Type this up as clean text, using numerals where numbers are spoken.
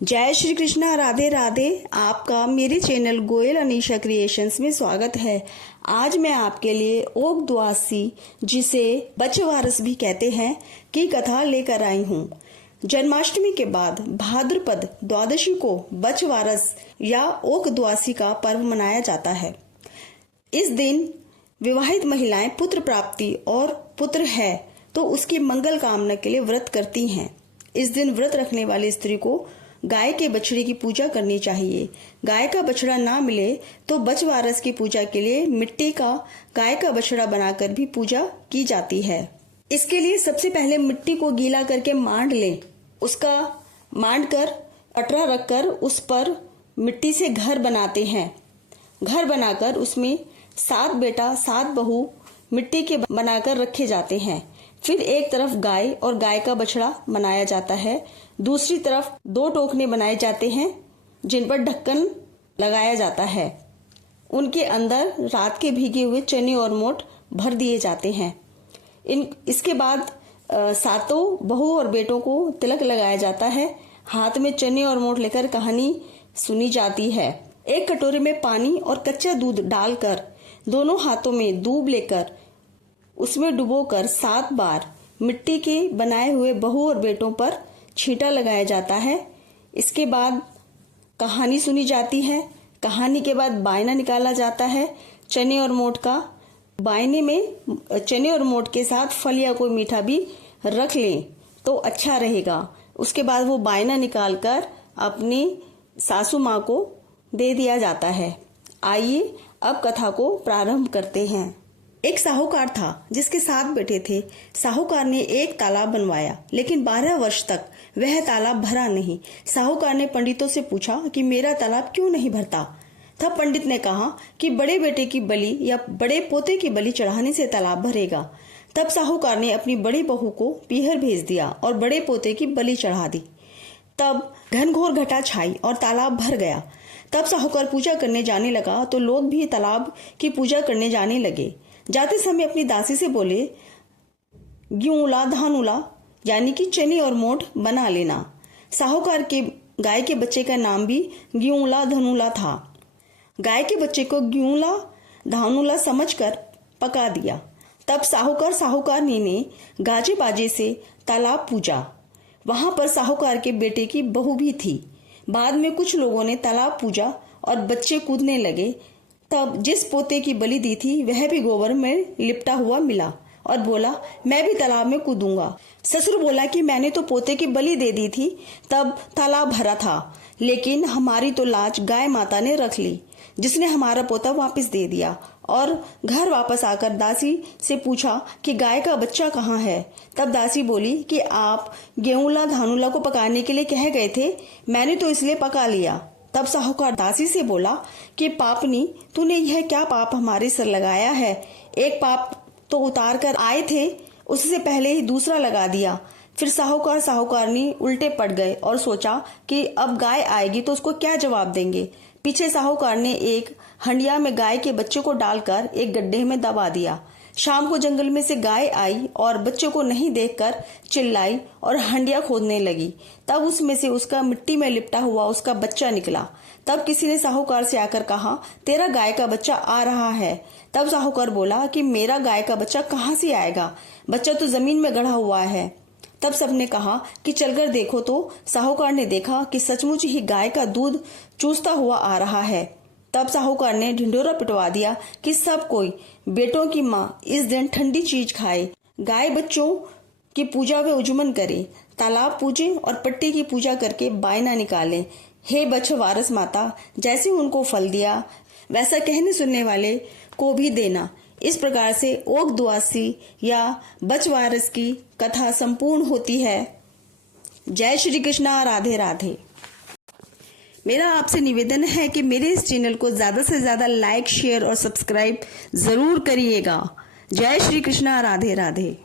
जय श्री कृष्णा, राधे राधे। आपका मेरे चैनल गोयल अनीशा क्रिएशंस में स्वागत है। आज मैं आपके लिए ओक द्वादशी, जिसे बछवारस भी कहते हैं, की कथा लेकर आई हूँ। जन्माष्टमी के बाद भाद्रपद द्वादशी को बछवारस या ओक द्वादशी का पर्व मनाया जाता है। इस दिन विवाहित महिलाएं पुत्र प्राप्ति और पुत्र है तो उसकी मंगल कामना के लिए व्रत करती हैं। इस दिन व्रत रखने वाली स्त्री को गाय के बछड़े की पूजा करनी चाहिए। गाय का बछड़ा ना मिले तो बछवारस की पूजा के लिए मिट्टी का गाय का बछड़ा बनाकर भी पूजा की जाती है। इसके लिए सबसे पहले मिट्टी को गीला करके मांड लें। उसका मांड कर पटरा रखकर उस पर मिट्टी से घर बनाते हैं। घर बनाकर उसमें 7 बेटा 7 बहू मिट्टी के बनाकर रखे जाते हैं। फिर एक तरफ गाय और गाय का बछड़ा बनाया जाता है, दूसरी तरफ 2 टोकने बनाए जाते हैं जिन पर ढक्कन लगाया जाता है। उनके अंदर रात के भीगे हुए चने और मोट भर दिए जाते हैं। इसके बाद 7 बहू और बेटों को तिलक लगाया जाता है। हाथ में चने और मोट लेकर कहानी सुनी जाती है। एक कटोरे में पानी और कच्चा दूध डालकर दोनों हाथों में दूब लेकर उसमें डुबोकर 7 बार मिट्टी के बनाए हुए बहू और बेटों पर छींटा लगाया जाता है। इसके बाद कहानी सुनी जाती है। कहानी के बाद बायना निकाला जाता है चने और मोट का। बायने में चने और मोट के साथ फल या कोई मीठा भी रख लें तो अच्छा रहेगा। उसके बाद वो बायना निकालकर अपनी सासू माँ को दे दिया जाता है। आइए अब कथा को प्रारंभ करते हैं। एक साहूकार था जिसके 7 बेटे थे। साहूकार ने एक तालाब बनवाया, लेकिन 12 वर्ष तक वह तालाब भरा नहीं। साहूकार ने पंडितों से पूछा कि मेरा तालाब क्यों नहीं भरता। तब पंडित ने कहा कि बड़े बेटे की बलि या बड़े पोते की बलि चढ़ाने से तालाब भरेगा। तब साहूकार ने अपनी बड़ी बहू को पीहर भेज दिया और बड़े पोते की बलि चढ़ा दी। तब घनघोर घटा छाई और तालाब भर गया। तब साहूकार पूजा करने जाने लगा तो लोग भी तालाब की पूजा करने जाने लगे। जाते समय अपनी दासी से बोले, ग्यूला धानुला यानी कि चने और मोट बना लेना। साहूकार के गाय के बच्चे का नाम भी ग्यूला धनुला था। गाय के बच्चे को ग्यूला धानुला समझकर पका दिया। तब साहूकारनी ने गाजे बाजे से तालाब पूजा। वहां पर साहूकार के बेटे की बहू भी थी। बाद में कुछ लोगों ने तालाब पूजा और बच्चे कूदने लगे। तब जिस पोते की बलि दी थी वह भी गोबर में लिपटा हुआ मिला और बोला, मैं भी तालाब में कूदूंगा। ससुर बोला कि मैंने तो पोते की बलि दे दी थी, तब तालाब भरा था, लेकिन हमारी तो लाज गाय माता ने रख ली, जिसने हमारा पोता वापस दे दिया। और घर वापस आकर दासी से पूछा कि गाय का बच्चा कहाँ है। तब दासी बोली कि आप गेहूला धानुला को पकाने के लिए कह गए थे, मैंने तो इसलिए पका लिया। तब साहूकार दासी से बोला कि पापनी, तूने यह क्या पाप हमारे सर लगाया है। एक पाप तो उतार कर आए थे, उससे पहले ही दूसरा लगा दिया। फिर साहूकारनी उल्टे पड़ गए और सोचा कि अब गाय आएगी तो उसको क्या जवाब देंगे। पीछे साहूकार ने एक हंडिया में गाय के बच्चे को डालकर एक गड्ढे में दबा दिया। शाम को जंगल में से गाय आई और बच्चे को नहीं देखकर चिल्लाई और हंडिया खोदने लगी। तब उसमें से उसका मिट्टी में लिपटा हुआ उसका बच्चा निकला। तब किसी ने साहूकार से आकर कहा, तेरा गाय का बच्चा आ रहा है। तब साहूकार बोला कि मेरा गाय का बच्चा कहाँ से आएगा, बच्चा तो जमीन में गड़ा हुआ है। तब सबने कहा कि चलकर देखो। तो साहूकार ने देखा कि सचमुच ही गाय का दूध चूसता हुआ आ रहा है। तब साहूकार ने ढिंढोरा पिटवा दिया कि सब कोई बेटों की माँ इस दिन ठंडी चीज खाए, गाय बच्चों की पूजा व उजुमन करे, तालाब पूजे और पट्टी की पूजा करके बायना निकालें। हे बछवारस माता, जैसे उनको फल दिया वैसा कहने सुनने वाले को भी देना। इस प्रकार से ओक द्वादशी या बछवारस की कथा संपूर्ण होती है। जय श्री कृष्णा, राधे राधे। मेरा आपसे निवेदन है कि मेरे इस चैनल को ज्यादा से ज्यादा लाइक, शेयर और सब्सक्राइब जरूर करिएगा। जय श्री कृष्णा, राधे राधे।